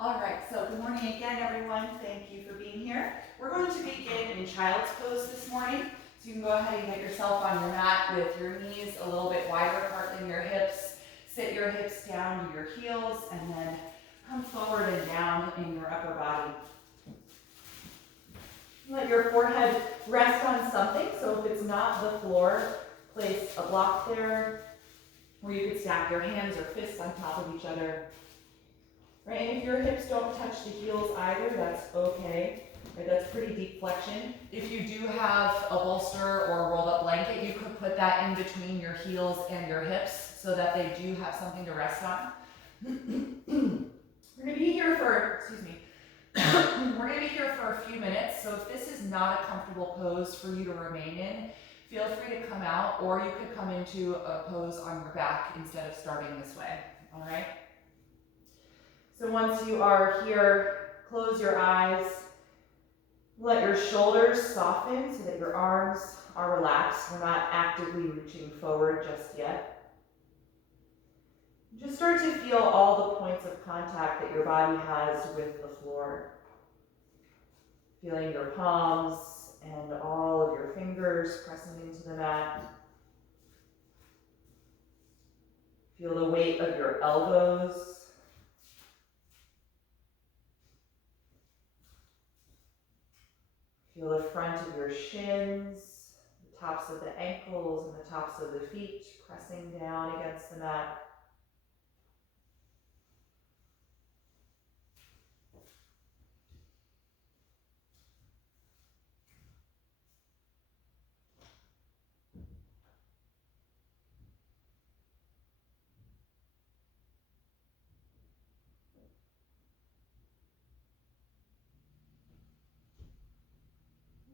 All right, so good morning again, everyone. Thank you for being here. We're going to begin in child's pose this morning. So you can go ahead and get yourself on your mat with your knees a little bit wider apart than your hips. Sit your hips down to your heels and then come forward and down in your upper body. Let your forehead rest on something. So if it's not the floor, place a block there, or you could stack your hands or fists on top of each other. Right, and if your hips don't touch the heels either, that's okay. Right, that's pretty deep flexion. If you do have a bolster or a rolled up blanket, you could put that in between your heels and your hips so that they do have something to rest on. We're gonna be here for, we're gonna be here for a few minutes. So if this is not a comfortable pose for you to remain in, feel free to come out, or you could come into a pose on your back instead of starting this way, all right? So once you are here, close your eyes. Let your shoulders soften so that your arms are relaxed. We're not actively reaching forward just yet. Just start to feel all the points of contact that your body has with the floor. Feeling your palms and all of your fingers pressing into the mat. Feel the weight of your elbows. Feel the front of your shins, the tops of the ankles and the tops of the feet pressing down against the mat.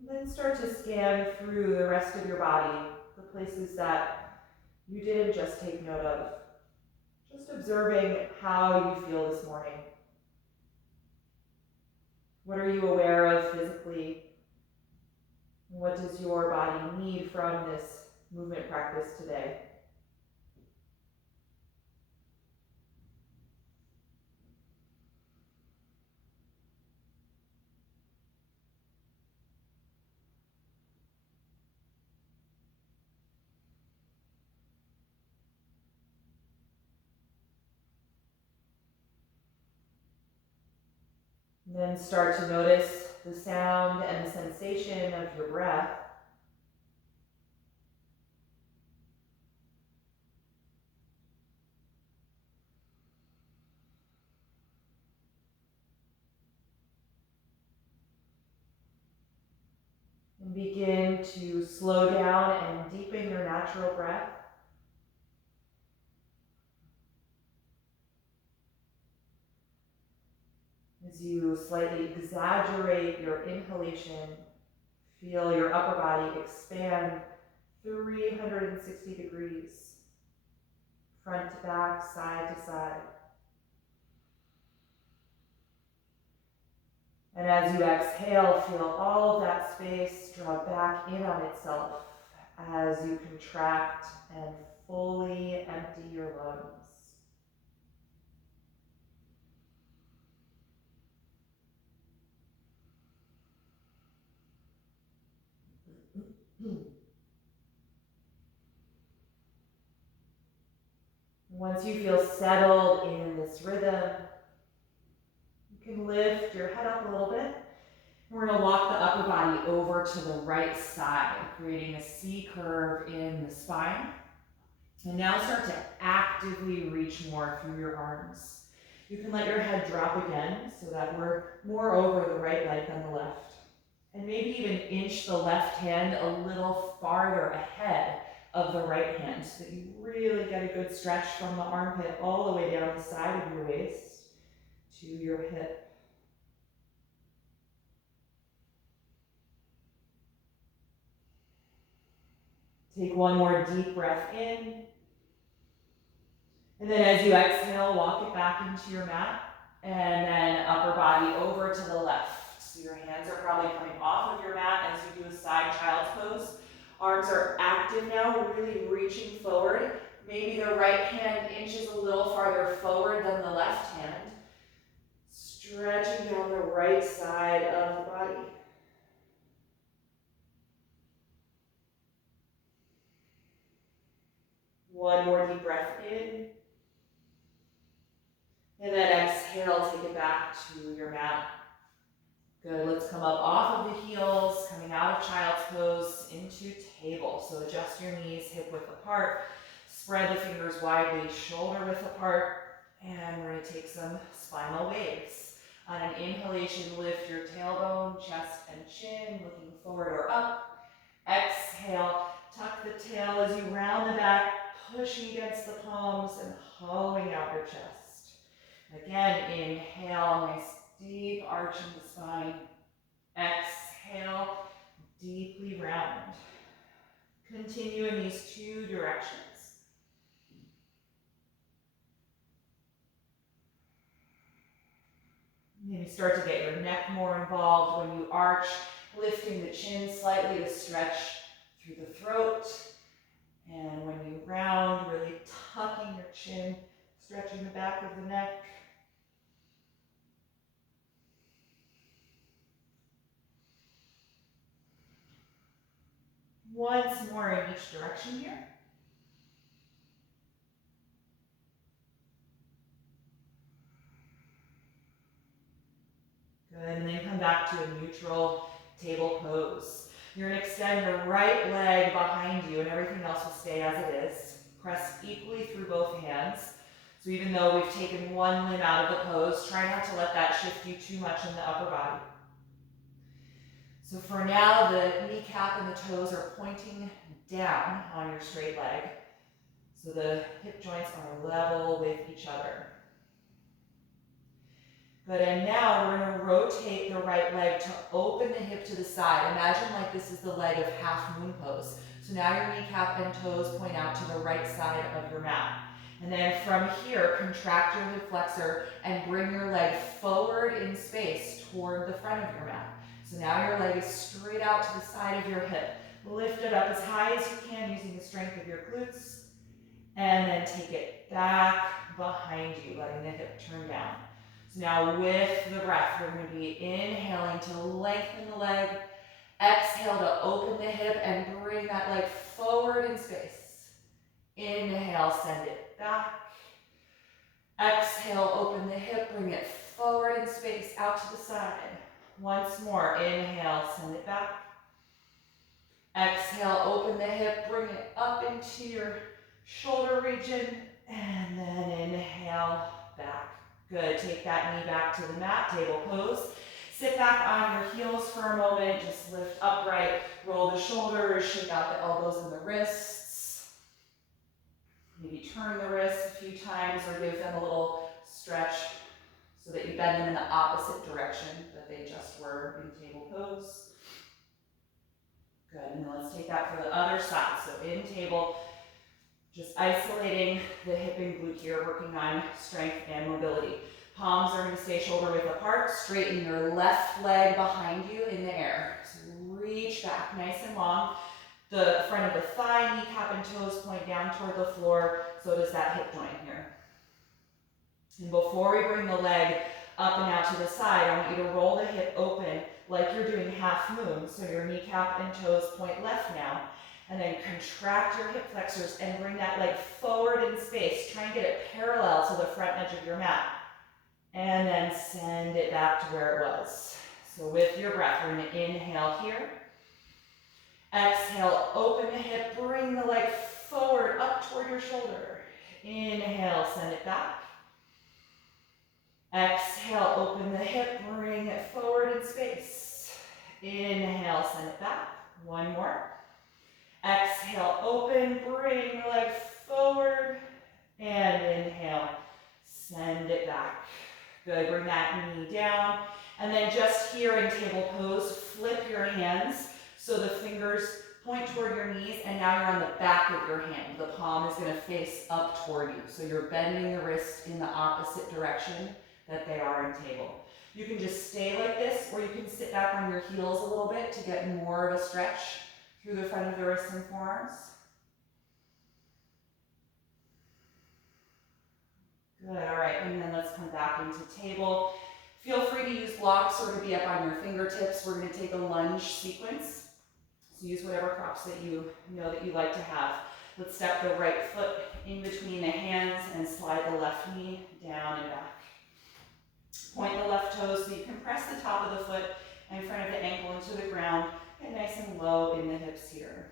Then start to scan through the rest of your body, the places that you didn't just take note of. Just observing how you feel this morning. What are you aware of physically? What does your body need from this movement practice today? And then start to notice the sound and the sensation of your breath. And begin to slow down and deepen your natural breath. As you slightly exaggerate your inhalation, feel your upper body expand 360 degrees, front to back, side to side. And as you exhale, feel all of that space draw back in on itself as you contract and fully empty your lungs. Once you feel settled in this rhythm, you can lift your head up a little bit. We're going to walk the upper body over to the right side, creating a C curve in the spine. And now start to actively reach more through your arms. You can let your head drop again so that we're more over the right leg than the left. And maybe even inch the left hand a little farther ahead of the right hand so that you really get a good stretch from the armpit all the way down the side of your waist to your hip. Take one more deep breath in. And then as you exhale, walk it back into your mat. And then upper body over to the left. So your hands are probably coming off of your mat as you do a side child's pose. Arms are active now, really reaching forward. Maybe the right hand inches a little farther forward than the left hand. right side of the body. One more deep breath in. And then exhale, take it back to your mat. Good, let's come up off of the heels, coming out of child's pose into table. So adjust your knees hip width apart, spread the fingers widely, shoulder width apart, and we're gonna take some spinal waves. On an inhalation, lift your tailbone, chest and chin, looking forward or up. Exhale, tuck the tail as you round the back, pushing against the palms and hollowing out your chest. Again, inhale, nice deep arch in the spine. Exhale, deeply round. Continue in these two directions. Maybe start to get your neck more involved when you arch, lifting the chin slightly to stretch through the throat. And when you round, really tucking your chin, stretching the back of the neck. Once more in each direction here. Good, and then come back to a neutral table pose. You're going to extend your right leg behind you and everything else will stay as it is. Press equally through both hands. So even though we've taken one limb out of the pose, try not to let that shift you too much in the upper body. So for now, the kneecap and the toes are pointing down on your straight leg. So the hip joints are level with each other. Good, and now we're going to rotate the right leg to open the hip to the side. Imagine like this is the leg of half moon pose. So now your kneecap and toes point out to the right side of your mat. And then from here, contract your hip flexor and bring your leg forward in space toward the front of your mat. So now your leg is straight out to the side of your hip. Lift it up as high as you can using the strength of your glutes. And then take it back behind you, letting the hip turn down. So now with the breath, we're going to be inhaling to lengthen the leg. Exhale to open the hip and bring that leg forward in space. Inhale, send it back. Exhale, open the hip, bring it forward in space, out to the side. Once more, inhale, send it back. Exhale, open the hip, bring it up into your shoulder region, and then inhale, back. Good, take that knee back to the mat, table pose. Sit back on your heels for a moment, just lift upright, roll the shoulders, shake out the elbows and the wrists. Maybe turn the wrists a few times or give them a little stretch so that you bend them in the opposite direction that they just were in table pose. Good, and then let's take that for the other side. So in table, just isolating the hip and glute here, working on strength and mobility. Palms are going to stay shoulder width apart. Straighten your left leg behind you in the air. So reach back nice and long. The front of the thigh, kneecap and toes point down toward the floor. So does that hip joint here. And before we bring the leg up and out to the side, I want you to roll the hip open like you're doing half moon. So your kneecap and toes point left now. And then contract your hip flexors and bring that leg forward in space. Try and get it parallel to the front edge of your mat. And then send it back to where it was. So with your breath, we're going to inhale here. Exhale, open the hip, bring the leg forward up toward your shoulder. Inhale, send it back. Exhale, open the hip, bring it forward in space. Inhale, send it back. One more. Exhale, open, bring the leg forward, and inhale, send it back. Good, bring that knee down, and then just here in table pose, flip your hands so the fingers point toward your knees, and now you're on the back of your hand. The palm is going to face up toward you, so you're bending the wrist in the opposite direction that they are in table. You can just stay like this, or you can sit back on your heels a little bit to get more of a stretch through the front of the wrists and forearms. Good, all right, and then let's come back into table. Feel free free to use blocks or to be up on your fingertips. We're going to take a lunge sequence. So use whatever props that you know that you like to have. Let's step the right foot in between the hands and slide the left knee down and back. Point the left toes so you can press the top of the foot in front of the ankle into the ground. Get nice and low in the hips here.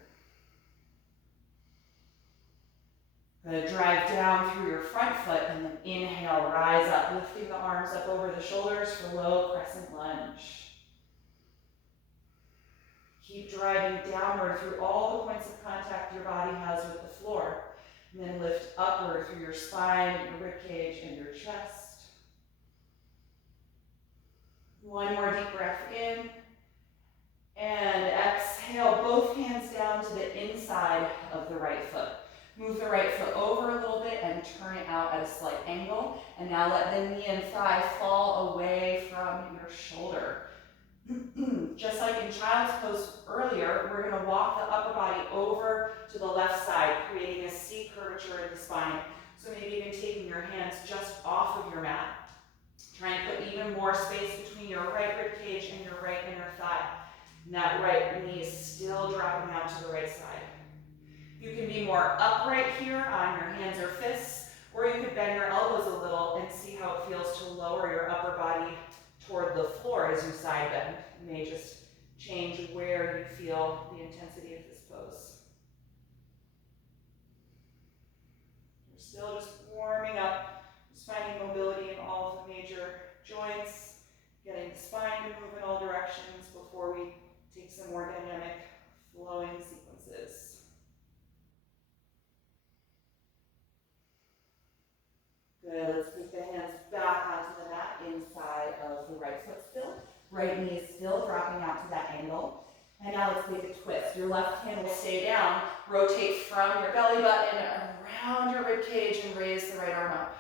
Good. Drive down through your front foot and then inhale, rise up, lifting the arms up over the shoulders for low crescent lunge. Keep driving downward through all the points of contact your body has with the floor. And then lift upward through your spine, your ribcage, and your chest. One more deep breath in. And exhale, both hands down to the inside of the right foot. Move the right foot over a little bit and turn it out at a slight angle. And now let the knee and thigh fall away from your shoulder. Just like in child's pose earlier, we're going to walk the upper body over to the left side, creating a C curvature in the spine. So maybe even taking your hands just off of your mat. Try and put even more space between your right rib cage and your right inner thigh. And that right knee is still dropping out to the right side. You can be more upright here on your hands or fists, or you could bend your elbows a little and see how it feels to lower your upper body toward the floor as you side bend. You may just change where you feel the intensity of this pose. You're still just warming up, just finding mobility in all of the major joints, getting the spine to move in all directions before we take some more dynamic flowing sequences. Good, let's take the hands back onto the mat inside of the right foot still. Right knee is still dropping out to that angle. And now let's take a twist. Your left hand will stay down. Rotate from your belly button around your rib cage and raise the right arm up.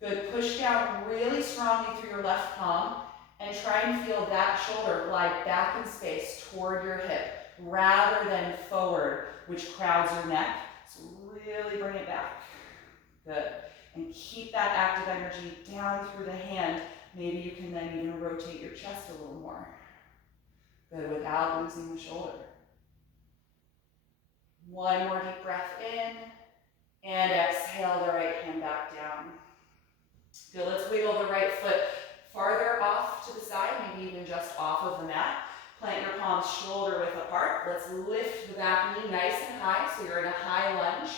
Good, push down really strongly through your left palm and try and feel that shoulder glide back in space toward your hip rather than forward, which crowds your neck. So really bring it back. Good. And keep that active energy down through the hand. Maybe you can then even rotate your chest a little more. Good, without losing the shoulder. One more deep breath in. And exhale the right hand back down. Good, let's wiggle the right foot farther off to the side, maybe even just off of the mat. Plant your palms shoulder width apart. Let's lift the back knee nice and high, so you're in a high lunge.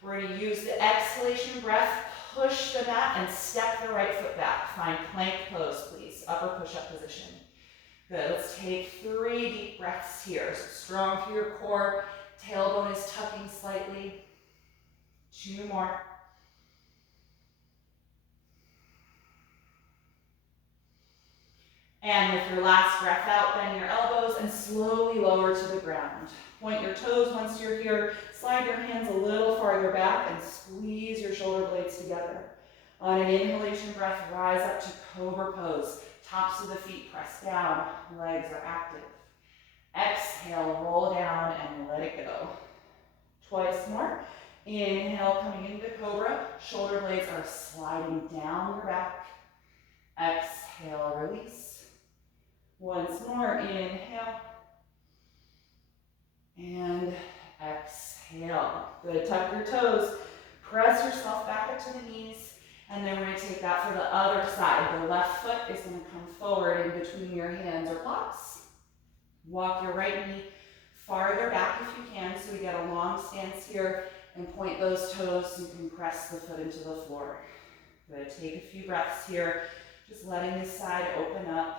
We're going to use the exhalation breath, push the mat, and step the right foot back. Find plank pose, please. Upper push-up position. Good. Let's take 3 deep breaths here. So strong through your core. Tailbone is tucking slightly. 2 more. And with your last breath out, bend your elbows and slowly lower to the ground. Point your toes once you're here. Slide your hands a little farther back and squeeze your shoulder blades together. On an inhalation breath, rise up to cobra pose. Tops of the feet press down, legs are active. Exhale, roll down and let it go. Twice more. Inhale, coming into cobra. Shoulder blades are sliding down your back. Exhale, release. Once more, inhale. And exhale. Good, tuck your toes. Press yourself back up to the knees. And then we're going to take that for the other side. The left foot is going to come forward in between your hands or blocks. Walk your right knee farther back if you can, so we get a long stance here. And point those toes so you can press the foot into the floor. Good, take a few breaths here. Just letting this side open up.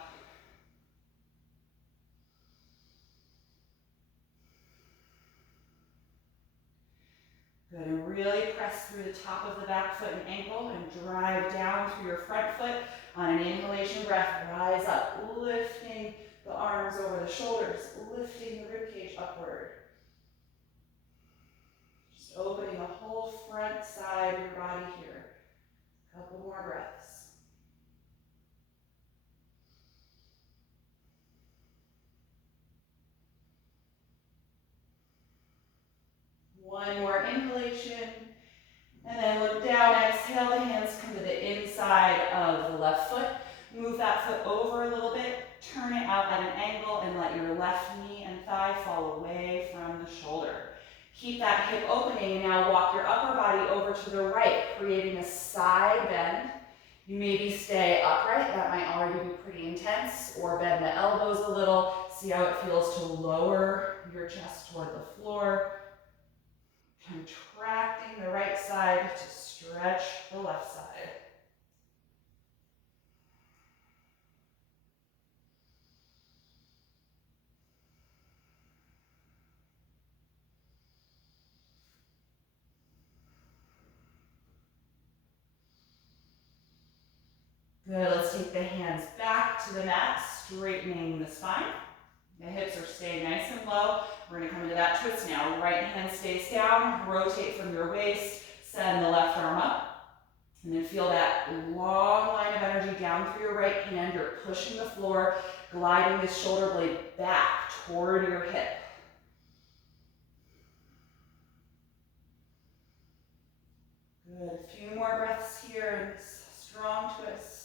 Good, and really press through the top of the back foot and ankle and drive down through your front foot. On an inhalation breath, rise up, lifting the arms over the shoulders, lifting the ribcage upward. Just opening the whole front side of your body here. A couple more breaths. One more inhalation, and then look down, exhale, the hands come to the inside inside of the left foot. Move that foot over a little bit, turn it out at an angle, and let your left knee and thigh fall away from the shoulder. Keep that hip opening, and now walk your upper body over to the right, creating a side bend. You maybe stay upright, that might already be pretty intense, or bend the elbows a little. See how it feels to lower your chest toward the floor. Contracting the right side to stretch the left side. Good, let's take the hands back to the mat, straightening the spine. The hips are staying nice and low. We're gonna come into that twist now. Right hand stays down, rotate from your waist, send the left arm up, and then feel that long line of energy down through your right hand. You're pushing the floor, gliding the shoulder blade back toward your hip. Good, a few more breaths here in this strong twist.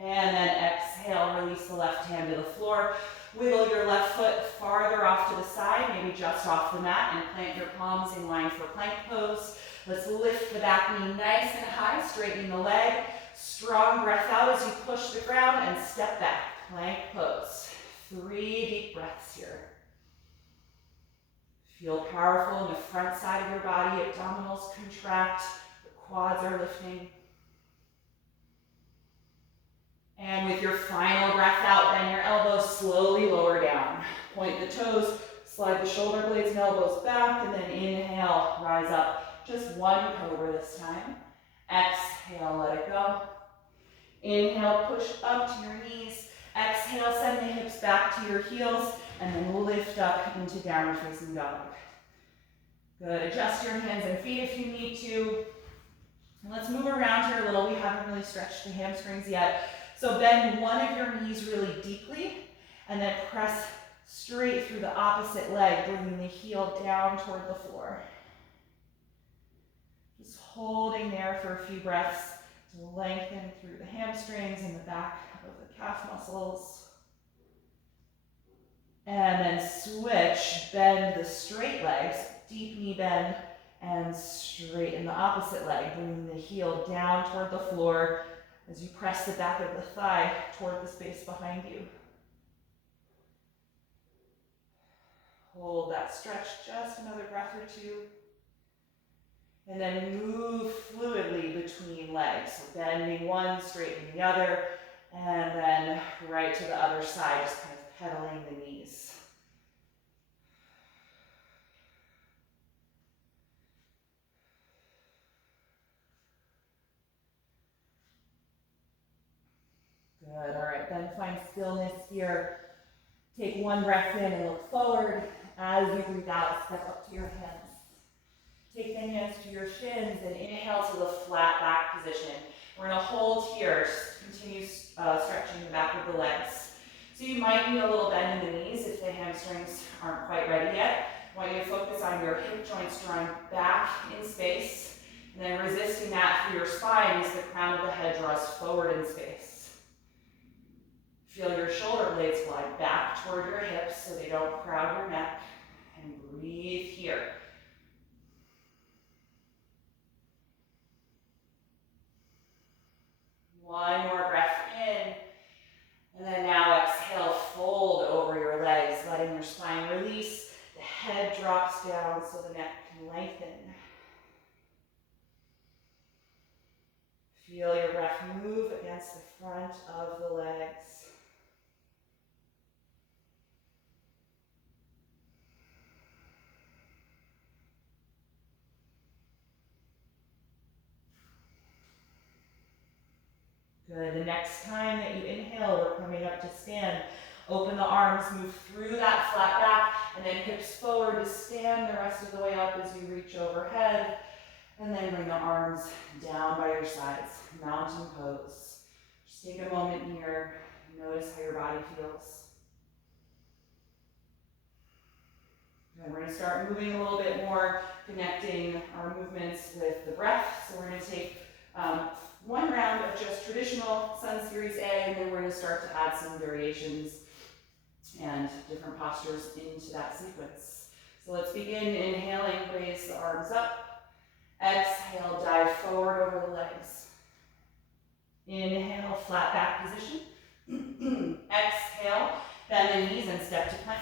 And then exhale, release the left hand to the floor. Wiggle your left foot farther off to the side, maybe just off the mat, and plant your palms in line for plank pose. Let's lift the back knee nice and high, straightening the leg. Strong breath out as you push the ground and step back, plank pose. 3 deep breaths here. Feel powerful in the front side of your body, abdominals contract, the quads are lifting. And with your final breath out, bend your elbows, slowly lower down. Point the toes, slide the shoulder blades and elbows back, and then inhale, rise up. Just one cobra this time. Exhale, let it go. Inhale, push up to your knees. Exhale, send the hips back to your heels, and then lift up into downward facing dog. Good, adjust your hands and feet if you need to. And let's move around here a little. We haven't really stretched the hamstrings yet. So bend one of your knees really deeply, and then press straight through the opposite leg, bringing the heel down toward the floor. Just holding there for a few breaths to lengthen through the hamstrings and the back of the calf muscles. And then switch, bend the straight legs, deep knee bend, and straighten the opposite leg, bringing the heel down toward the floor as you press the back of the thigh toward the space behind you. Hold that stretch, just another breath or two. And then move fluidly between legs. So bending one, straightening the other, and then right to the other side, just kind of pedaling the knees. Good, all right, then find stillness here. Take one breath in and look forward. As you breathe out, step up to your hands. Take the hands to your shins and inhale to the flat back position. We're gonna hold here, continue stretching the back of the legs. So you might need a little bend in the knees if the hamstrings aren't quite ready yet. I want you to focus on your hip joints drawing back in space, and then resisting that through your spine as the crown of the head draws forward in space. Feel your shoulder blades glide back toward your hips so they don't crowd your neck, and breathe here. One more breath in, and then now exhale, fold over your legs, letting your spine release. The head drops down so the neck can lengthen. Feel your breath move against the front of the legs. Good, the next time that you inhale, we're coming up to stand. Open the arms, move through that flat back, and then hips forward to stand the rest of the way up as you reach overhead. And then bring the arms down by your sides, mountain pose. Just take a moment here, notice how your body feels. Good, we're gonna start moving a little bit more, connecting our movements with the breath. So we're gonna take one round of just traditional Sun Series A, and then we're gonna start to add some variations and different postures into that sequence. So let's begin inhaling, raise the arms up. Exhale, dive forward over the legs. Inhale, flat back position. Exhale, bend the knees and step to plank.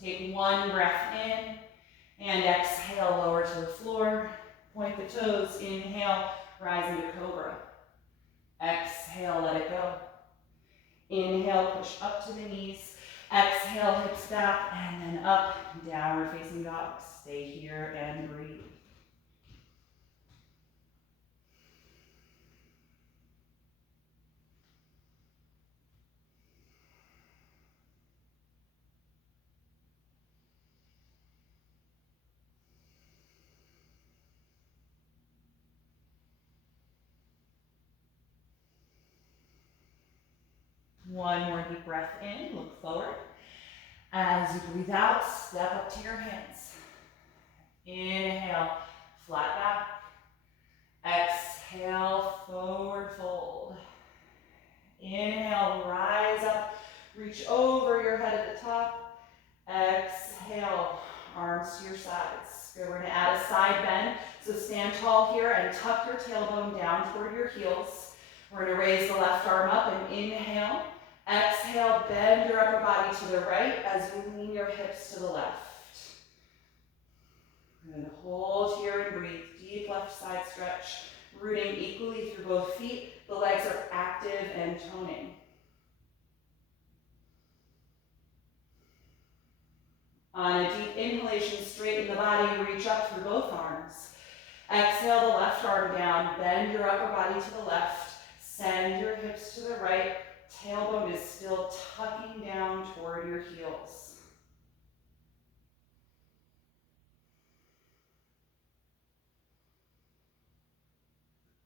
Take one breath in, and exhale, lower to the floor. Point the toes, inhale, rise into cobra. Exhale, let it go. Inhale, push up to the knees. Exhale, hips back, and then up, downward facing dog. Stay here and breathe. One more deep breath in, look forward. As you breathe out, step up to your hands. Inhale, flat back. Exhale, forward fold. Inhale, rise up, reach over your head at the top. Exhale, arms to your sides. Good, we're gonna add a side bend. So stand tall here and tuck your tailbone down toward your heels. We're gonna raise the left arm up and inhale. Exhale, bend your upper body to the right as you lean your hips to the left. Good, hold here and breathe. Deep left side stretch, rooting equally through both feet. The legs are active and toning. On a deep inhalation, straighten the body, reach up through both arms. Exhale the left arm down, bend your upper body to the left, send your hips to the right. Tailbone is still tucking down toward your heels.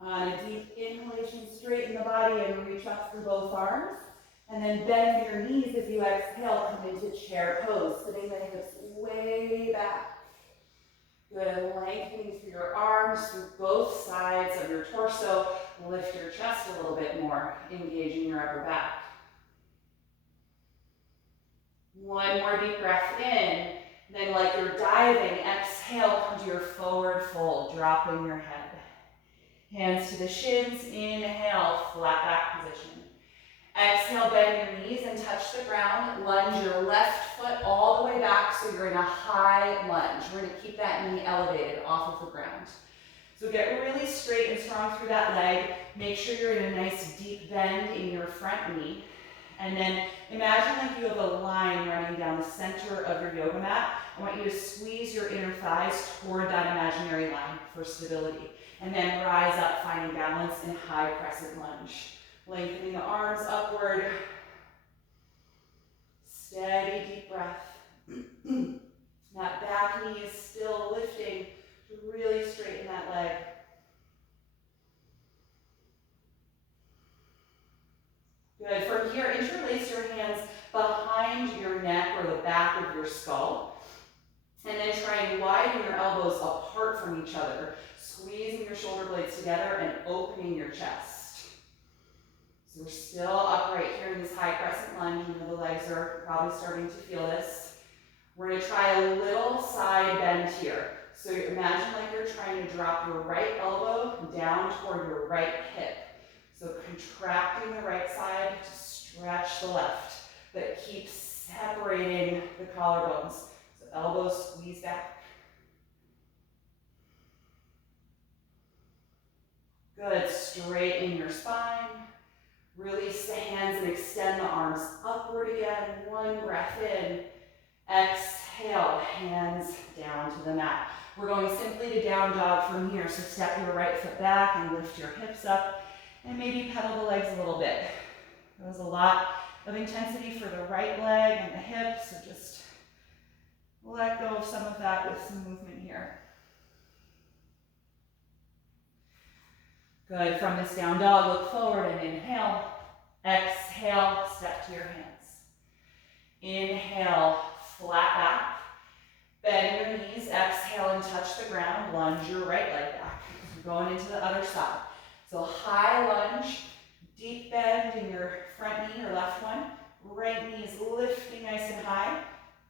On a deep inhalation, straighten the body and reach up through both arms. And then bend your knees as you exhale, come into chair pose, sitting the hips way back. Good, lengthening through your arms, through both sides of your torso. Lift your chest a little bit more, engaging your upper back. One more deep breath in. Then like you're diving, exhale, come to your forward fold, dropping your head. Hands to the shins, inhale, flat back position. Exhale, bend your knees and touch the ground. Lunge your left foot all the way back so you're in a high lunge. We're going to keep that knee elevated off of the ground. So get really straight and strong through that leg. Make sure you're in a nice deep bend in your front knee. And then imagine like you have a line running down the center of your yoga mat. I want you to squeeze your inner thighs toward that imaginary line for stability. And then rise up, finding balance in high crescent lunge. Lengthening the arms upward. Steady, deep breath. That back knee is still lifting to really straighten that leg. Good. From here, interlace your hands behind your neck or the back of your skull. And then try and widen your elbows apart from each other, squeezing your shoulder blades together and opening your chest. So we're still upright here in this high crescent lunge. You know the legs are probably starting to feel this. We're going to try a little side bend here. So imagine like you're trying to drop your right elbow down toward your right hip. So contracting the right side to stretch the left, but keep separating the collarbones. So elbows squeeze back. Good, straighten your spine. Release the hands and extend the arms upward again. One breath in. Exhale, hands down to the mat. We're going simply to down dog from here. So step your right foot back and lift your hips up. And maybe pedal the legs a little bit. There was a lot of intensity for the right leg and the hips, so just let go of some of that with some movement here. Good, from this down dog, look forward and inhale. Exhale, step to your hands. Inhale, flat back. Bend your knees, exhale and touch the ground. Lunge your right leg back. We're going into the other side. So high lunge, deep bend in your front knee or left one. Right knee is lifting nice and high.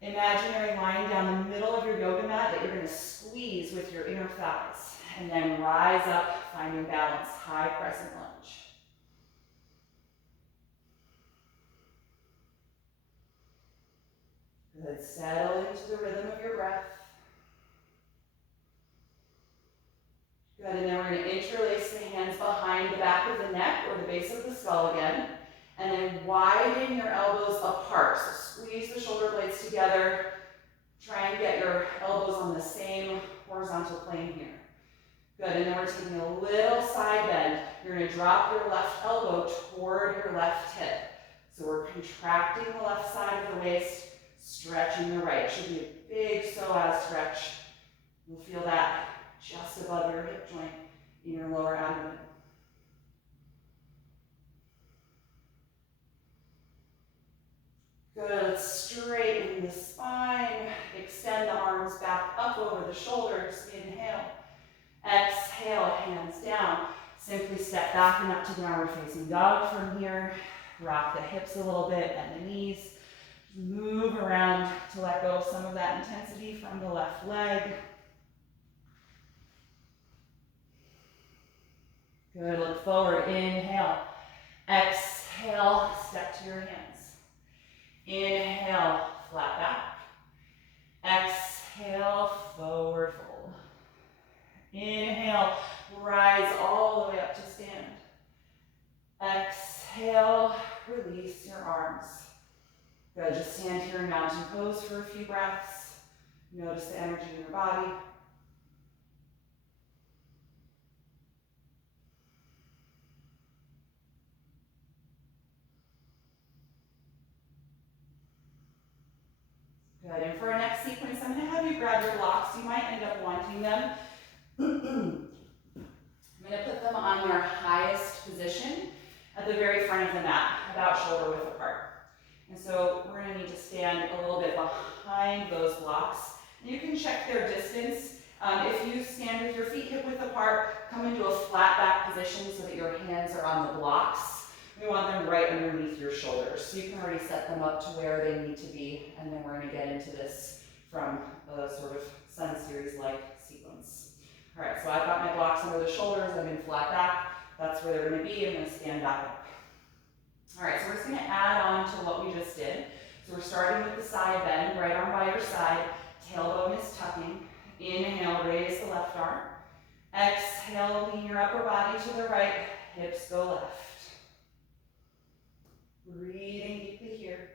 Imaginary line down the middle of your yoga mat that you're going to squeeze with your inner thighs. And then rise up, finding balance, high crescent lunge. Good, settle into the rhythm of your breath. Good, and then we're going to interlace the hands behind the back of the neck or the base of the skull again. And then widen your elbows apart. So squeeze the shoulder blades together. Try and get your elbows on the same horizontal plane here. Good, and then we're taking a little side bend. You're going to drop your left elbow toward your left hip. So we're contracting the left side of the waist, stretching the right. It should be a big psoas stretch. You'll feel that just above your hip joint in your lower abdomen. Good, let's straighten the spine, extend the arms back up over the shoulders, inhale. Exhale, hands down. Simply step back and up to downward facing dog from here. Rock the hips a little bit, bend the knees. Move around to let go of some of that intensity from the left leg. Good, look forward, inhale. Exhale, step to your hands. Inhale, flat back. Exhale, forward fold. Inhale, rise all the way up to stand. Exhale, release your arms. Good, just stand here in mountain pose for a few breaths. Notice the energy in your body. Good, and for our next sequence, I'm going to have you grab your blocks. You might end up wanting them. I'm going to put them on their highest position at the very front of the mat, about shoulder width apart. And so we're going to need to stand a little bit behind those blocks. And you can check their distance. If you stand with your feet hip width apart, come into a flat back position so that your hands are on the blocks. We want them right underneath your shoulders. So you can already set them up to where they need to be. And then we're going to get into this from a sort of Sun Series-like sequence. All right, so I've got my blocks under the shoulders. I'm in flat back. That's where they're going to be. I'm going to stand back up. All right, so we're just going to add on to what we just did. So we're starting with the side bend, right arm by your side. Tailbone is tucking. Inhale, raise the left arm. Exhale, lean your upper body to the right. Hips go left. Breathing deeply here.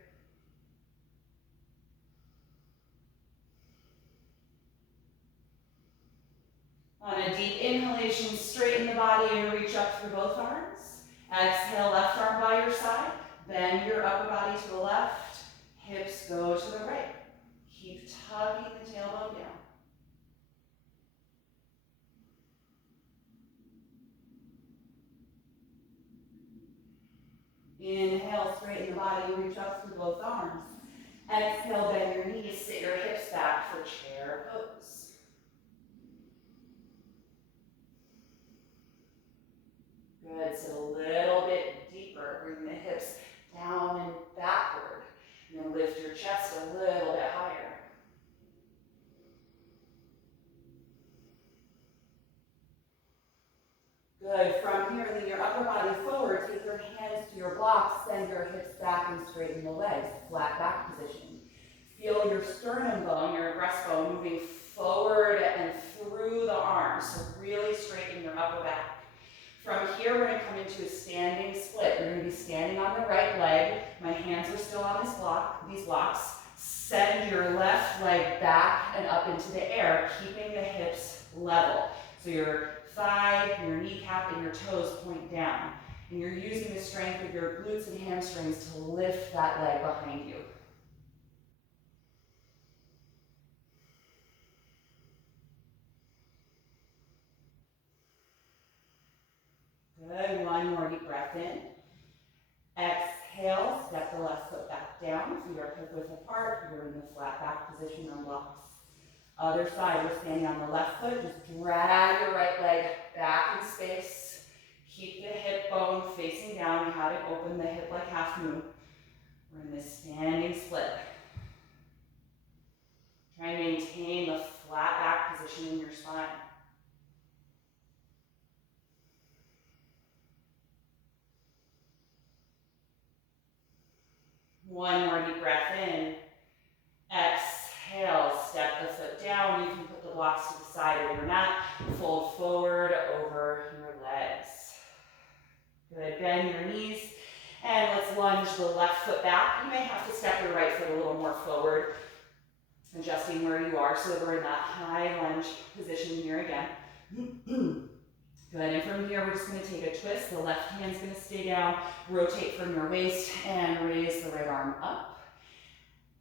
On a deep inhalation, straighten the body and reach up through both arms. Exhale, left arm by your side. Bend your upper body to the left. Hips go to the right. Keep tucking the tailbone down. Inhale, straighten the body, reach up through both arms. Exhale, bend your knees, sit your hips back for chair pose. Good, sit a little bit deeper. Bring the hips down and backward. And then lift your chest a little bit higher. Good, from here, lean your upper body forward. Take your hands to your blocks, send your hips back and straighten the legs. Flat back position. Feel your sternum bone, your breastbone, moving forward and through the arms. So really straighten your upper back. From here, we're going to come into a standing split. We're going to be standing on the right leg. My hands are still on these blocks. Send your left leg back and up into the air, keeping the hips level. So your thigh, your kneecap, and your toes point down. And you're using the strength of your glutes and hamstrings to lift that leg behind you. Good, one more deep breath in. Exhale, step the left foot back. down, feet are hip width apart, you're in the flat back position on blocks. Other side, we're standing on the left foot, just drag your right leg back in space. Keep the hip bone facing down. We haven't opened the hip like half moon. We're in this standing split. Try and maintain the flat back position in your spine. One more deep breath in. Exhale, step the foot down. You can put the blocks to the side of your mat. Fold forward over your legs. Good, bend your knees. And let's lunge the left foot back. You may have to step your right foot a little more forward, adjusting where you are so that we're in that high lunge position here again. Good, and from here we're just going to take a twist. The left hand's going to stay down, rotate from your waist, and raise the right arm up.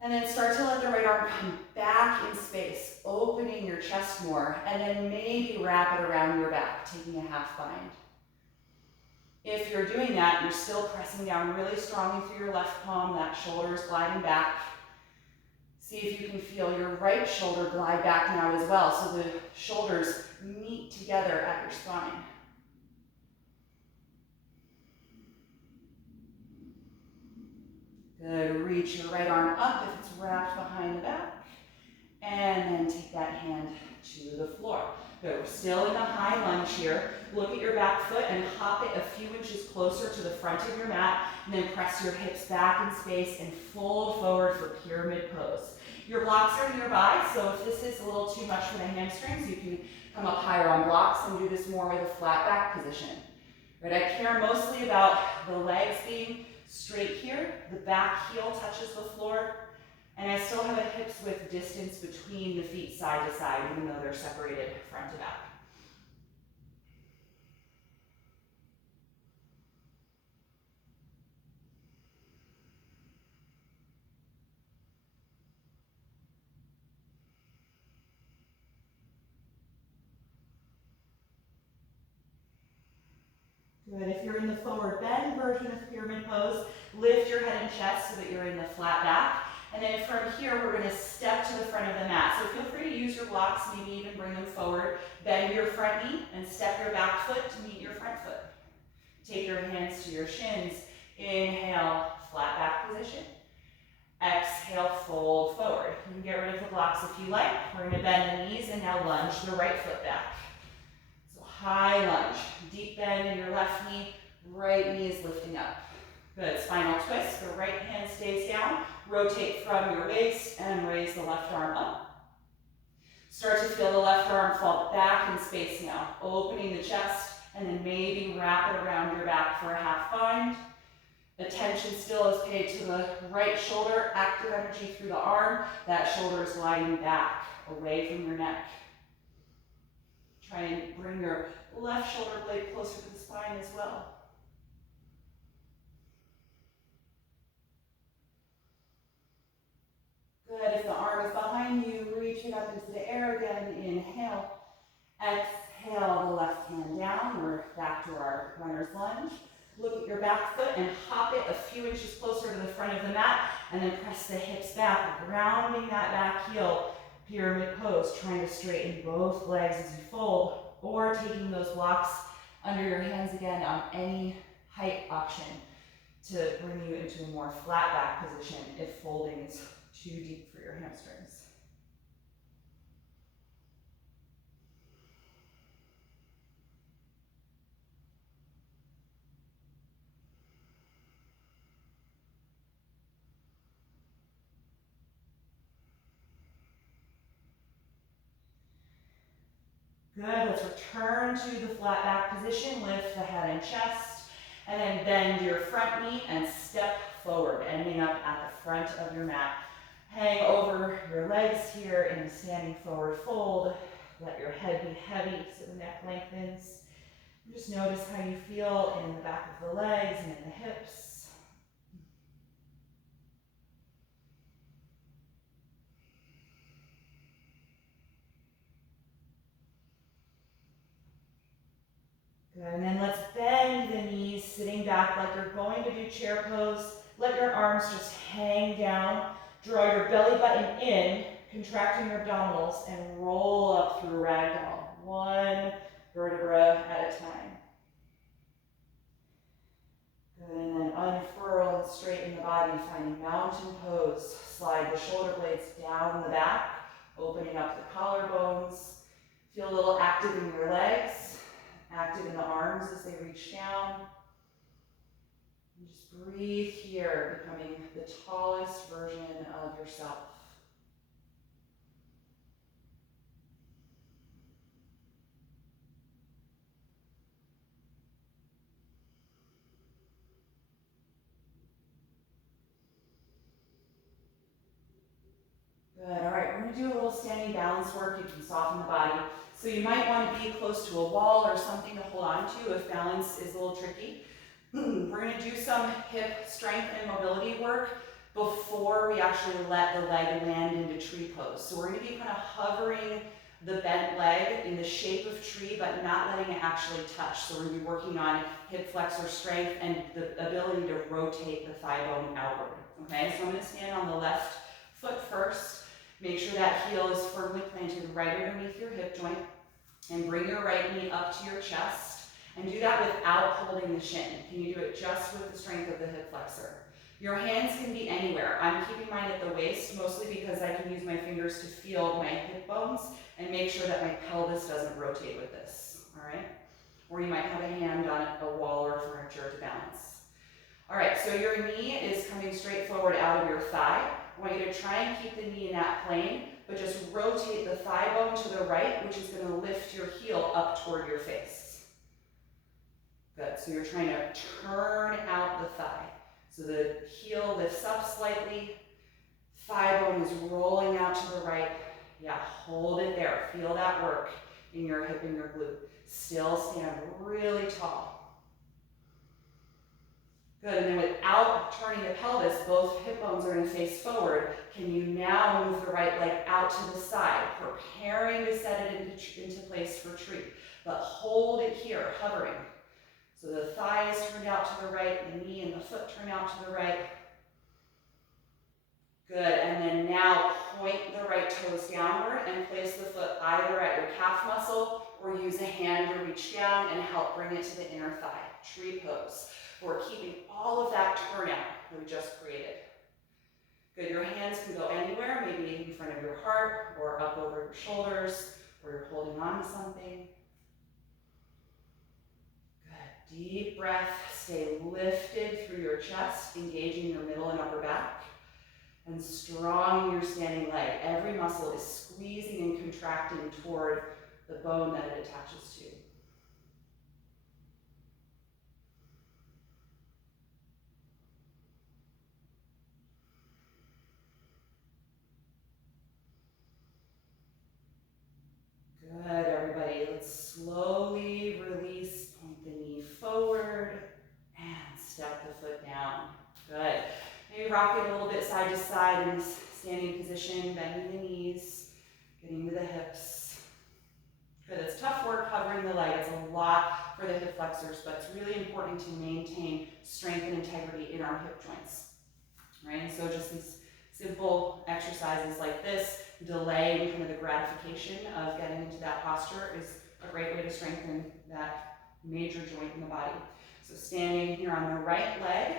And then start to let the right arm come back in space, opening your chest more, and then maybe wrap it around your back, taking a half bind. If you're doing that, you're still pressing down really strongly through your left palm, that shoulder is gliding back. See if you can feel your right shoulder glide back now as well, so the shoulders meet together at your spine. Good, reach your right arm up if it's wrapped behind the back, and then take that hand to the floor. Good, we're still in the high lunge here. Look at your back foot and hop it a few inches closer to the front of your mat, and then press your hips back in space and fold forward for pyramid pose. Your blocks are nearby, so if this is a little too much for the hamstrings, you can come up higher on blocks and do this more with a flat back position. Right, I care mostly about the legs being straight here, the back heel touches the floor, and I still have a hips width distance between the feet side to side, even though they're separated front to back. Good, if you're in the forward bend version of pyramid pose, lift your head and chest so that you're in the flat back. And then from here, we're going to step to the front of the mat. So feel free to use your blocks, maybe even bring them forward. Bend your front knee and step your back foot to meet your front foot. Take your hands to your shins. Inhale, flat back position. Exhale, fold forward. You can get rid of the blocks if you like. We're going to bend the knees and now lunge the right foot back. So high lunge, deep bend in your left knee, right knee is lifting up. Good, spinal twist, the right hand stays down, rotate from your waist and raise the left arm up. Start to feel the left arm fall back in space now, opening the chest and then maybe wrap it around your back for a half bind. Attention still is paid to the right shoulder, active energy through the arm, that shoulder is gliding back away from your neck. Try and bring your left shoulder blade closer to the spine as well. Good, if the arm is behind you, reach it up into the air again, inhale. Exhale, the left hand down, we're back to our runner's lunge. Look at your back foot and hop it a few inches closer to the front of the mat, and then press the hips back, grounding that back heel. Pyramid pose, trying to straighten both legs as you fold, or taking those blocks under your hands again on any height option to bring you into a more flat back position if folding is too deep for your hamstrings. Good, let's return to the flat back position, lift the head and chest, and then bend your front knee and step forward, ending up at the front of your mat. Hang over your legs here in the standing forward fold. Let your head be heavy so the neck lengthens. Just notice how you feel in the back of the legs and in the hips. Good, and then let's bend the knees, sitting back like you're going to do chair pose. Let your arms just hang down. Draw your belly button in, contracting your abdominals, and roll up through ragdoll. One vertebra at a time. Good, and then unfurl and straighten the body, finding mountain pose. Slide the shoulder blades down the back, opening up the collarbones. Feel a little active in your legs, active in the arms as they reach down. And just breathe here, becoming the tallest version of yourself. Good, all right, we're gonna do a little standing balance work. You can soften the body. So you might wanna be close to a wall or something to hold on to if balance is a little tricky. We're gonna do some hip strength and mobility work before we actually let the leg land into tree pose. So we're gonna be kind of hovering the bent leg in the shape of tree, but not letting it actually touch. So we're gonna be working on hip flexor strength and the ability to rotate the thigh bone outward, okay? So I'm gonna stand on the left foot first. Make sure that heel is firmly planted right underneath your hip joint, and bring your right knee up to your chest, and do that without holding the shin. Can you do it just with the strength of the hip flexor? Your hands can be anywhere. I'm keeping mine at the waist, mostly because I can use my fingers to feel my hip bones and make sure that my pelvis doesn't rotate with this, all right? Or you might have a hand on a wall or furniture to balance. All right, so your knee is coming straight forward out of your thigh. I want you to try and keep the knee in that plane, but just rotate the thigh bone to the right, which is going to lift your heel up toward your face. Good, so you're trying to turn out the thigh. So the heel lifts up slightly, thigh bone is rolling out to the right. Yeah, hold it there. Feel that work in your hip and your glute. Still stand really tall. Good, and then without turning the pelvis, both hip bones are going to face forward. Can you now move the right leg out to the side, preparing to set it into place for tree. But hold it here, hovering. So the thigh is turned out to the right, the knee and the foot turn out to the right. Good, and then now point the right toes downward and place the foot either at your calf muscle or use a hand to reach down and help bring it to the inner thigh, tree pose. We're keeping all of that turnout that we just created. Good, your hands can go anywhere, maybe in front of your heart or up over your shoulders, or you're holding on to something. Good, deep breath, stay lifted through your chest, engaging your middle and upper back, and strong in your standing leg. Every muscle is squeezing and contracting toward the bone that it attaches to. Good, everybody. Let's slowly release, point the knee forward, and step the foot down. Good. Maybe rock it a little bit side to side in this standing position, bending the knees, getting to the hips. Good, it's tough work hovering the leg. It's a lot for the hip flexors, but it's really important to maintain strength and integrity in our hip joints, right? And so just these simple exercises like this, delaying kind of the gratification of getting into that posture, is a great way to strengthen that major joint in the body. So standing here on the right leg,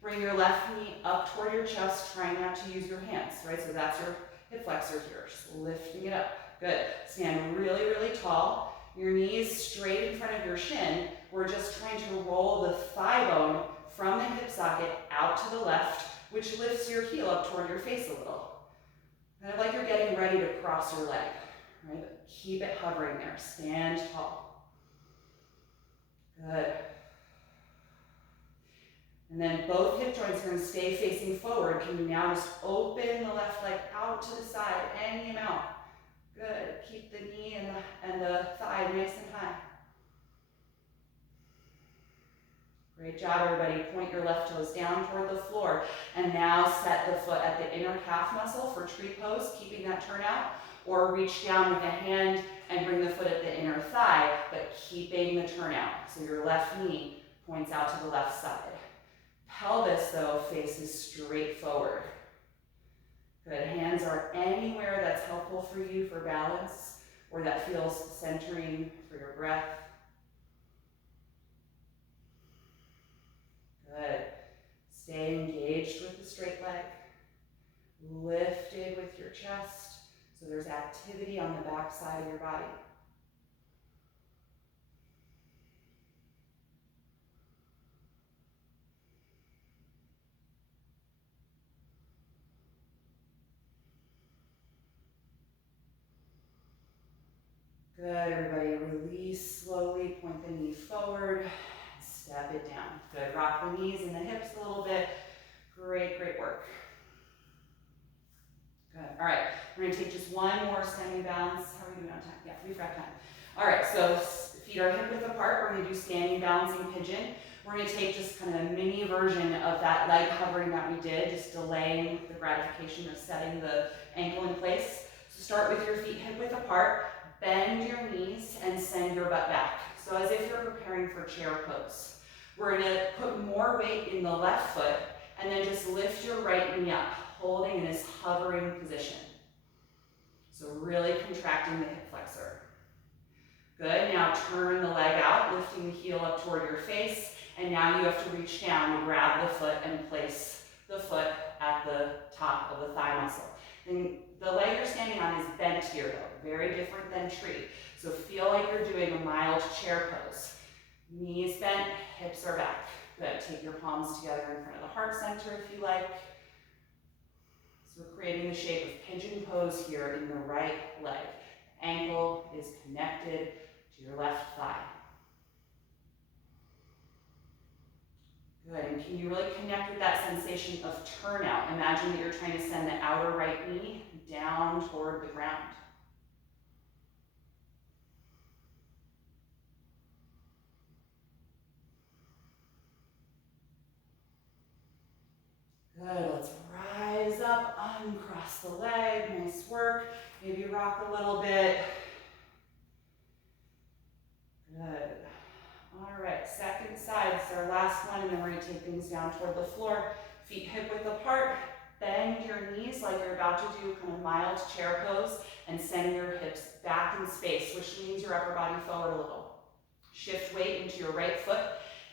bring your left knee up toward your chest, trying not to use your hands, right? So that's your hip flexor here, just lifting it up. Good. Stand really, really tall. Your knees straight in front of your shin. We're just trying to roll the thigh bone from the hip socket out to the left, which lifts your heel up toward your face a little. Kind of like you're getting ready to cross your leg, right? But keep it hovering there. Stand tall. Good. And then both hip joints are going to stay facing forward. Can you now just open the left leg out to the side, any amount? Good. Keep the knee and the thigh nice and high. Great job, everybody. Point your left toes down toward the floor. And now set the foot at the inner calf muscle for tree pose, keeping that turnout. Or reach down with a hand and bring the foot at the inner thigh, but keeping the turnout. So your left knee points out to the left side. Pelvis, though, faces straight forward. Good. Hands are anywhere that's helpful for you for balance, or that feels centering for your breath. Good. Stay engaged with the straight leg. Lifted with your chest, so there's activity on the back side of your body. Good, everybody. Release slowly, point the knee forward, step it down. Good, rock the knees and the hips a little bit. Great, great work. Good, all right. We're gonna take just one more standing balance. How are we doing on time? Yeah, we've got time. All right, so feet are hip width apart. We're gonna do standing balancing pigeon. We're gonna take just kind of a mini version of that leg hovering that we did, just delaying the gratification of setting the ankle in place. So start with your feet hip width apart, bend your knees and send your butt back. So as if you're preparing for chair pose. We're gonna put more weight in the left foot and then just lift your right knee up, holding in this hovering position. So really contracting the hip flexor. Good, now turn the leg out, lifting the heel up toward your face, and now you have to reach down and grab the foot and place the foot at the top of the thigh muscle. And the leg you're standing on is bent here though, very different than tree. So feel like you're doing a mild chair pose. Knees bent, hips are back. Good, take your palms together in front of the heart center if you like. So we're creating the shape of pigeon pose here in the right leg. Ankle is connected to your left thigh. Good, and can you really connect with that sensation of turnout? Imagine that you're trying to send the outer right knee down toward the ground. Good, let's rise up, uncross the leg, nice work. Maybe rock a little bit. Good. All right, second side, it's our last one, and then we're gonna take things down toward the floor. Feet hip width apart, bend your knees like you're about to do kind of mild chair pose, and send your hips back in space, which leans your upper body forward a little. Shift weight into your right foot,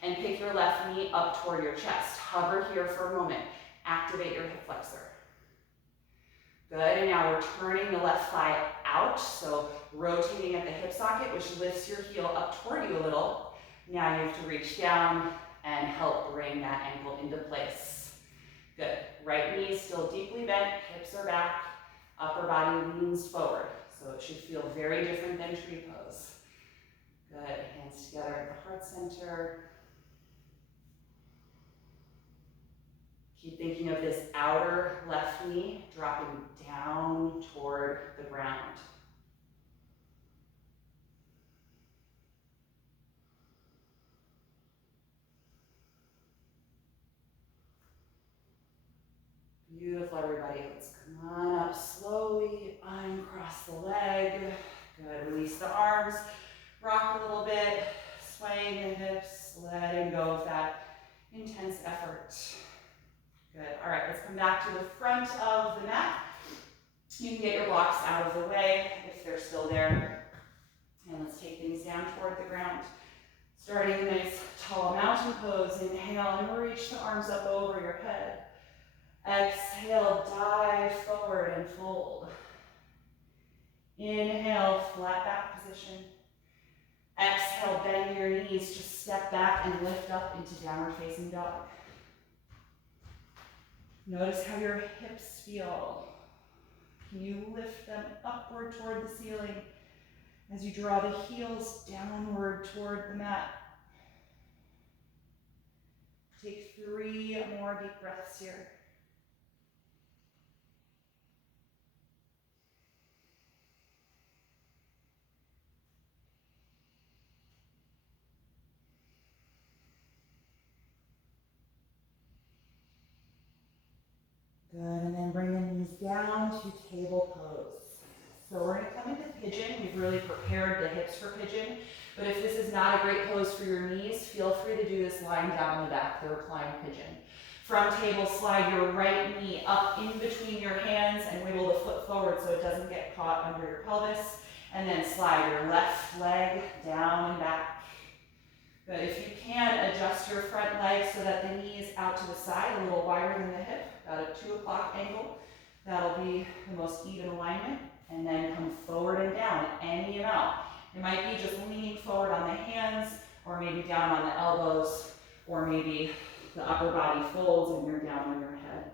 and pick your left knee up toward your chest. Hover here for a moment. Activate your hip flexor. Good, and now we're turning the left thigh out, so rotating at the hip socket, which lifts your heel up toward you a little. Now you have to reach down and help bring that ankle into place. Good, right knee is still deeply bent, hips are back, upper body leans forward. So it should feel very different than tree pose. Good, hands together at the heart center. Keep thinking of this outer left knee dropping down toward the ground. Beautiful, everybody. Let's come on up slowly, uncross the leg. Good, release the arms, rock a little bit, swaying the hips, letting go of that intense effort. Good, all right, let's come back to the front of the mat. You can get your blocks out of the way if they're still there. And let's take things down toward the ground. Starting a nice tall mountain pose. Inhale and reach the arms up over your head. Exhale, dive forward and fold. Inhale, flat back position. Exhale, bend your knees, just step back and lift up into downward facing dog. Notice how your hips feel. Can you lift them upward toward the ceiling as you draw the heels downward toward the mat? Take 3 more deep breaths here. Good, and then bring the knees down to table pose. So we're gonna come into pigeon. We've really prepared the hips for pigeon, but if this is not a great pose for your knees, feel free to do this lying down on the back, the reclined pigeon. From table, slide your right knee up in between your hands and wiggle the foot forward so it doesn't get caught under your pelvis. And then slide your left leg down and back. Good. If you can, adjust your front leg so that the knee is out to the side, a little wider than the hip, about a 2 o'clock angle. That'll be the most even alignment. And then come forward and down any amount. It might be just leaning forward on the hands, or maybe down on the elbows, or maybe the upper body folds and you're down on your head.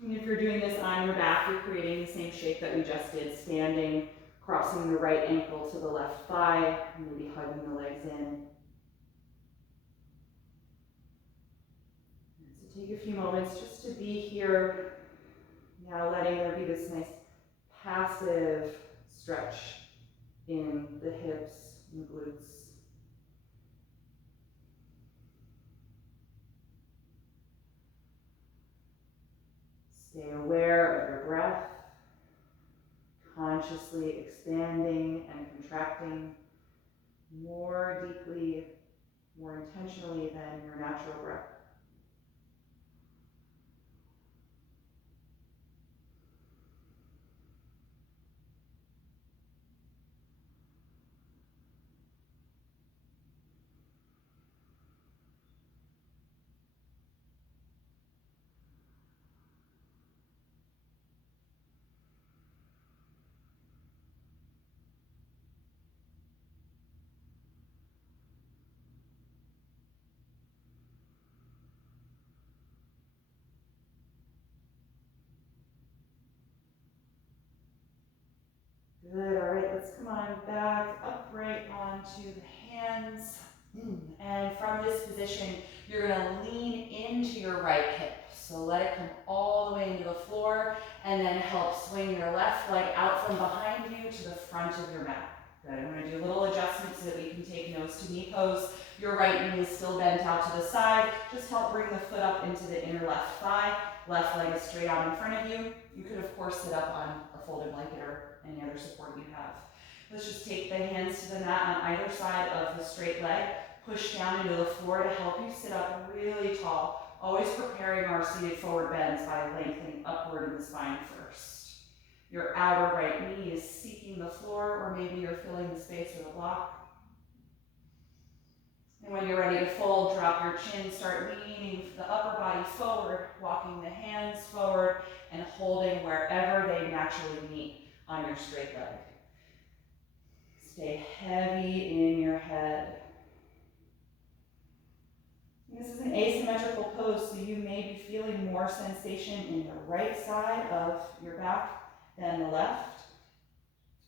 And if you're doing this on your back, you're creating the same shape that we just did, standing, crossing the right ankle to the left thigh, and maybe hugging the legs in. So take a few moments just to be here, now letting there be this nice passive stretch in the hips and the glutes. Stay aware of your breath, consciously expanding and contracting more deeply, more intentionally than your natural breath. Good, all right, let's come on back, upright onto the hands. And from this position, you're gonna lean into your right hip. So let it come all the way into the floor, and then help swing your left leg out from behind you to the front of your mat. Good, I'm gonna do a little adjustment so that we can take nose to knee pose. Your right knee is still bent out to the side. Just help bring the foot up into the inner left thigh. Left leg is straight out in front of you. You could, of course, sit up on a folded blanket or any other support you have. Let's just take the hands to the mat on either side of the straight leg. Push down into the floor to help you sit up really tall. Always preparing our seated forward bends by lengthening upward in the spine first. Your outer right knee is seeking the floor, or maybe you're filling the space with a block. And when you're ready to fold, drop your chin, start leaning the upper body forward, walking the hands forward, and holding wherever they naturally meet on your straight leg. Stay heavy in your head. And this is an asymmetrical pose, so you may be feeling more sensation in the right side of your back than the left.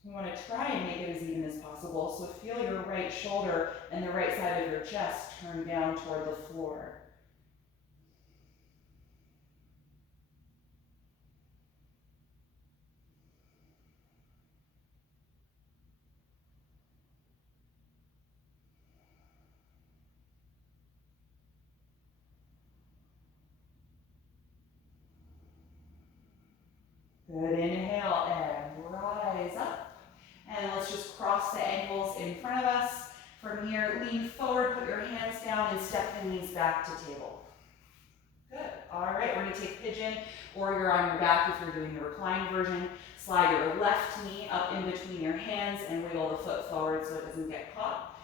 You want to try and make it as even as possible, so feel your right shoulder and the right side of your chest turn down toward the floor. Good, inhale and rise up. And let's just cross the ankles in front of us. From here, lean forward, put your hands down, and step the knees back to table. Good, all right, we're gonna take pigeon, or you're on your back if you're doing the reclined version. Slide your left knee up in between your hands and wiggle the foot forward so it doesn't get caught.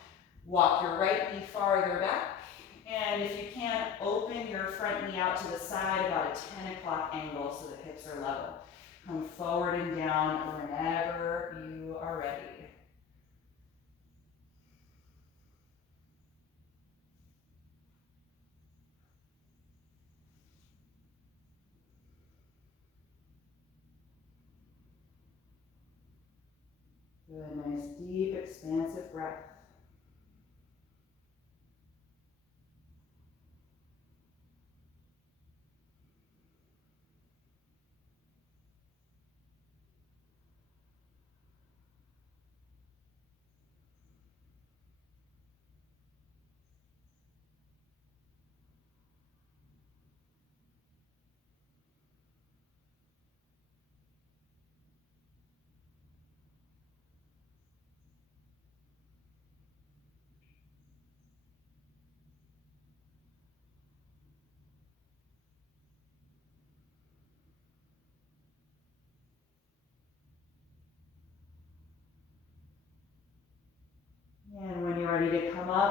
Walk your right knee farther back. And if you can, open your front knee out to the side about a 10 o'clock angle so that hips are level. Come forward and down whenever you are ready. Good, nice deep expansive breath.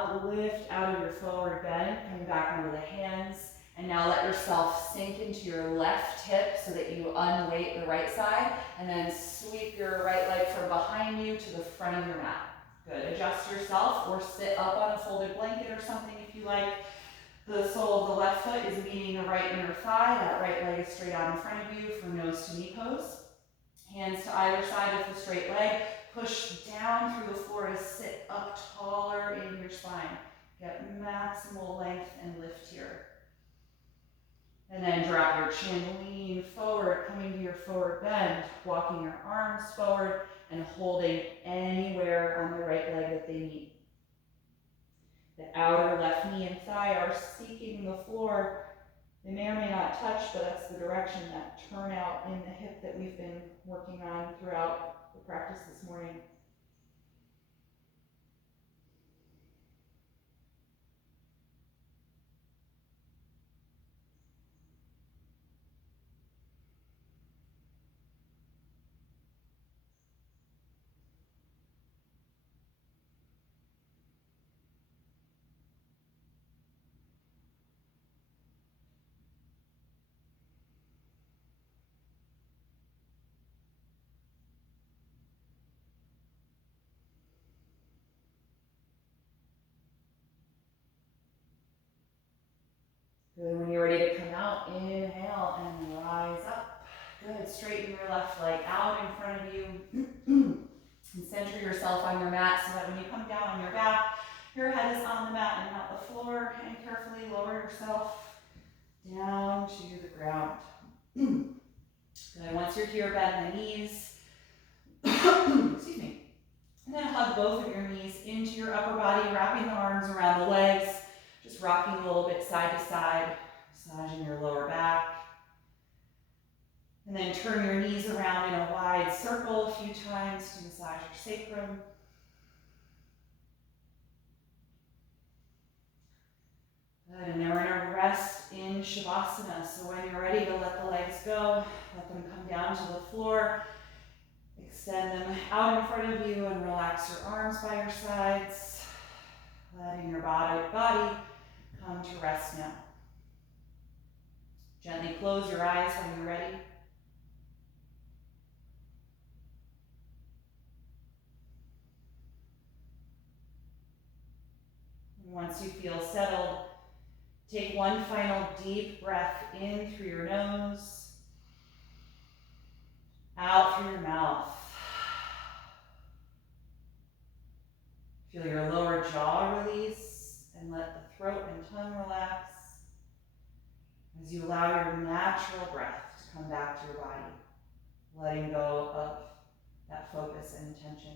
up, lift out of your forward bend, coming back onto the hands. And now let yourself sink into your left hip so that you unweight the right side, and then sweep your right leg from behind you to the front of your mat. Good, adjust yourself or sit up on a folded blanket or something if you like. The sole of the left foot is meeting the right inner thigh. That right leg is straight out in front of you for nose to knee pose. Hands to either side of the straight leg. Push down through the floor to sit up taller in your spine. Get maximal length and lift here. And then drop your chin, lean forward, coming to your forward bend, walking your arms forward and holding anywhere on the right leg that they meet. The outer left knee and thigh are seeking the floor. They may or may not touch, but that's the direction, that turnout in the hip that we've been working on throughout the practice this morning. Good, when you're ready to come out, inhale and rise up. Good, straighten your left leg out in front of you. And center yourself on your mat so that when you come down on your back, your head is on the mat and not the floor. And carefully lower yourself down to the ground. Good, once you're here, bend the knees. Excuse me. And then hug both of your knees into your upper body, wrapping the arms around the legs. Just rocking a little bit side to side, massaging your lower back. And then turn your knees around in a wide circle a few times to massage your sacrum. Good, and then we're gonna rest in Shavasana. So when you're ready to let the legs go, let them come down to the floor. Extend them out in front of you and relax your arms by your sides. Letting your body come to rest now. Gently close your eyes when you're ready. And once you feel settled, take one final deep breath in through your nose, out through your mouth. Feel your lower jaw release and let the throat and tongue relax as you allow your natural breath to come back to your body, letting go of that focus and intention.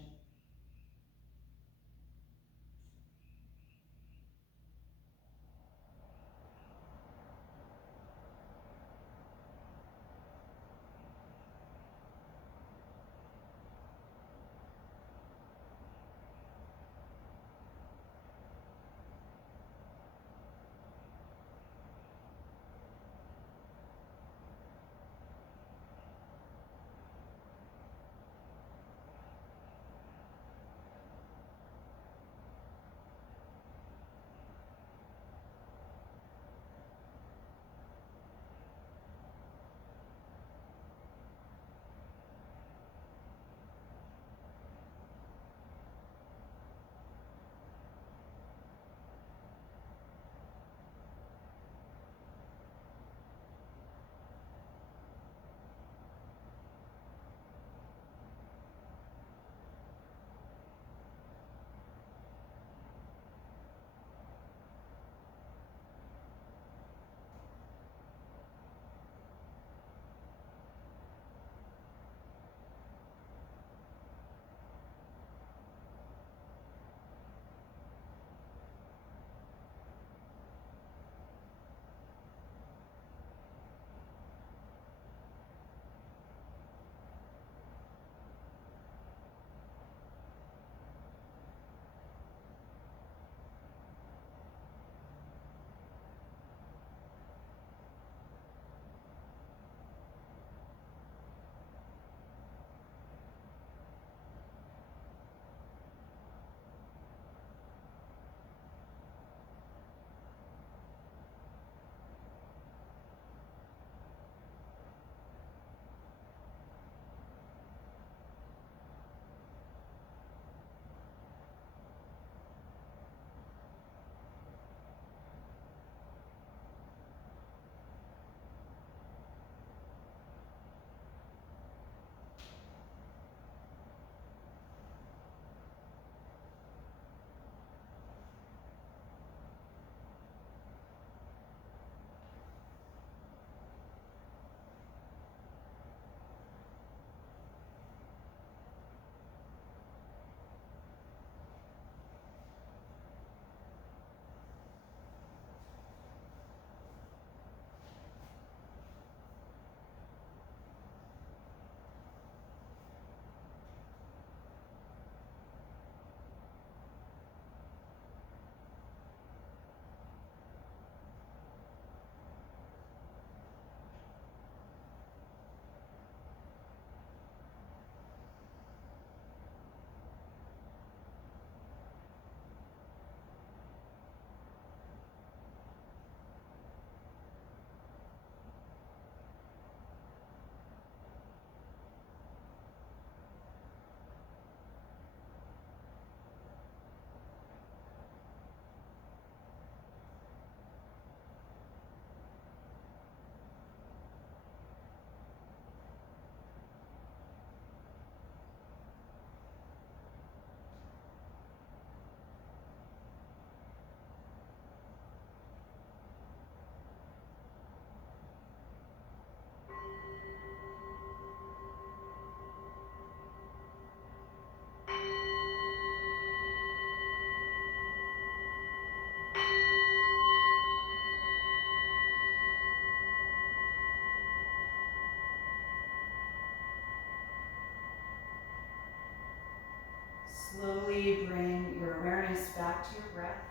Slowly bring your awareness back to your breath.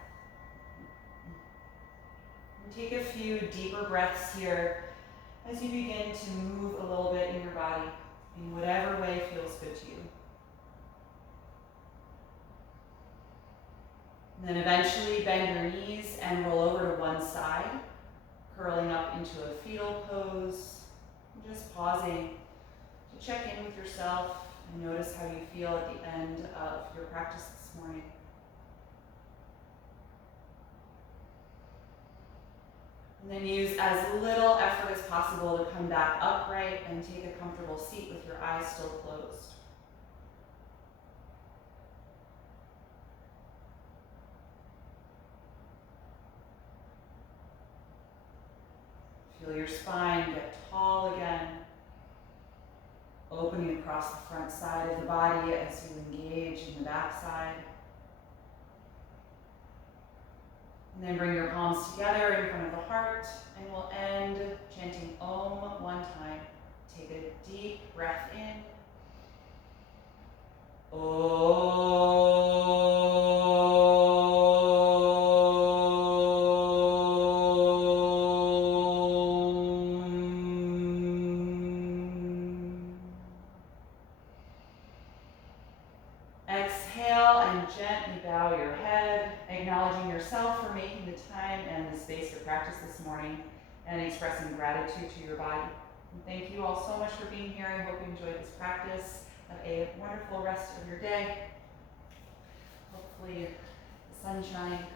And take a few deeper breaths here as you begin to move a little bit in your body in whatever way feels good to you. And then eventually bend your knees and roll over to one side, curling up into a fetal pose, and just pausing to check in with yourself and notice how you feel at the end of your practice this morning. And then use as little effort as possible to come back upright and take a comfortable seat with your eyes still closed. Feel your spine get tall again, opening across the front side of the body as you engage in the back side. And then bring your palms together in front of the heart, and we'll end chanting Om one time. Take a deep breath in. Om. Exhale and gently bow your head, acknowledging yourself for making the time and the space for practice this morning, and expressing gratitude to your body. And thank you all so much for being here. I hope you enjoyed this practice. Have a wonderful rest of your day. Hopefully the sunshine comes